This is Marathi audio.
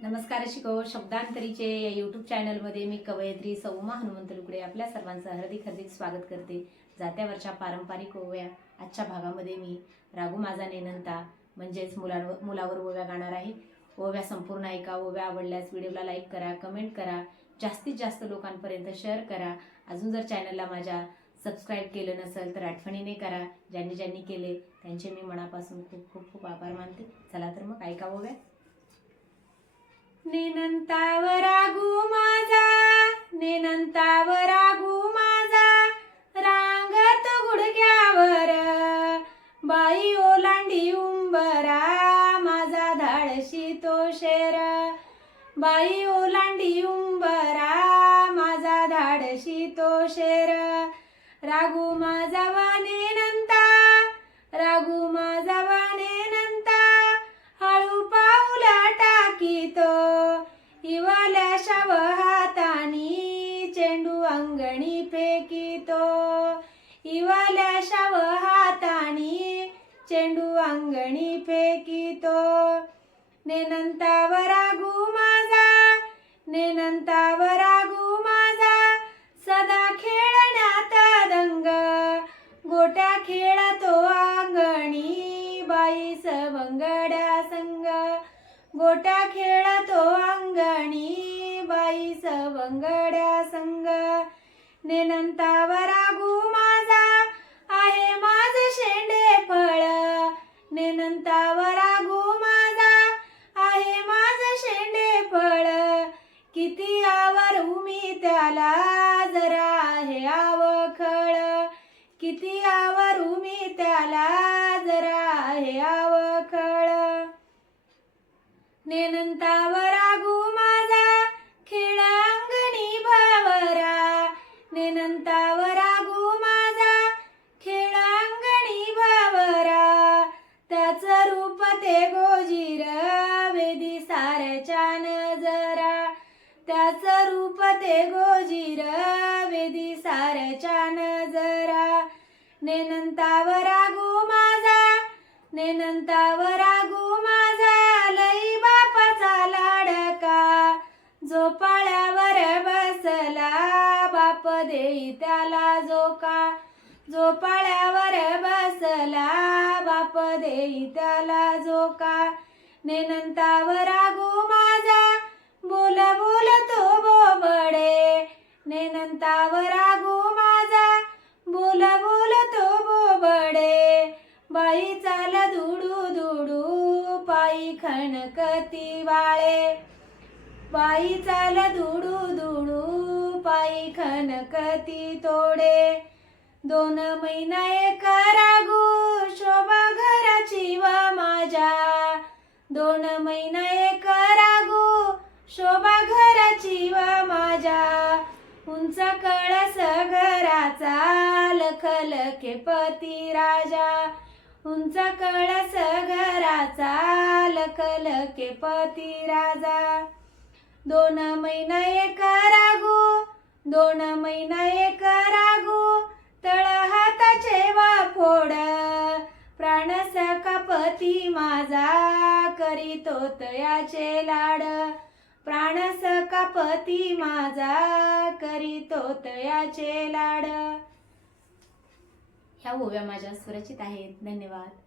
नमस्कार शिको शब्दांतरीचे या यूट्यूब चॅनलमध्ये मी कवयित्री सौमा हनुमंत लुकडे आपल्या सर्वांचं हार्दिक हार्दिक स्वागत करते. जात्यावरच्या पारंपरिक ओव्या आजच्या भागामध्ये मी रागू माझा नेनंता म्हणजेच मुलांवर मुलावर ओव्या गाणार आहे. ओव्या संपूर्ण ऐका ओव्या आवडल्यास व्हिडिओला लाईक करा कमेंट करा जास्तीत जास्त लोकांपर्यंत शेअर करा. अजून जर चॅनलला माझ्या सबस्क्राईब केलं नसेल तर आठवणीने करा. ज्यांनी ज्यांनी केले त्यांचे मी मनापासून खूप खूप खूप आभार मानते. चला तर मग ऐका ओव्या. नेनंतावर रागू माझा नेनंतावर रागू माझा रांगत गुडघ्यावर. बाई ओलांडी उंबरा माझा धाडशी तो शेर. बाई ओलांडी उंबरा माझा धाडशी तो शेर. रागू माझा फेकितो इवाल्या शाव हातानी चेंडू अंगणी फेकितो. नेनंतावर रागू माझा नेनंतावर रागू माझा सदा खेळण्यात दंग. गोट्या खेळतो अंगणी बाई सवंगड्या संग. गोट्या खेळतो अंगणी बाई सवंगड्या संग. नेनंतावर किती आवरू मी त्याला जरा आहे आवखळ नेनंतावर आगू माझा खेळांगणी भावरा नेनंतावर आगू माझा खेळांगणी भावरा त्याचं रूप ते गोजीर वेदी साऱ्याच्या नजरा. त्याचं रूप ते गोजीर वेदी साऱ्याच्या नेनंतावर आगू माझा नेनंतावर आगू माझा लई बापाचा लाडका. झोपाळ्यावर बसला बाप देई त्याला जोका झोपाळ्यावर बसला बाप देई त्याला जोका नेनंतावर रागू बाई खणकती वाळे. बाई चाल दुडू दुडू पायी खणकती तोडे. दोन महिना एक रागू शोभा घराची व माझ्या. दोन महिना एक रागू शोभा घराची व माझ्या. उंच कळस घराचा लखलखे पती राजा. उंच कळस घराचा लखलखे पती राजा. दोन महिना एक रागू दोन महिना एक रागू. तळ हाताचे वाफोड प्राण सकापती माझा करीतो तयाचे लाड. प्राण सकापती माझा करीतो तयाचे लाड. ह्या ओव्या माझ्या सुरक्षित आहेत. धन्यवाद.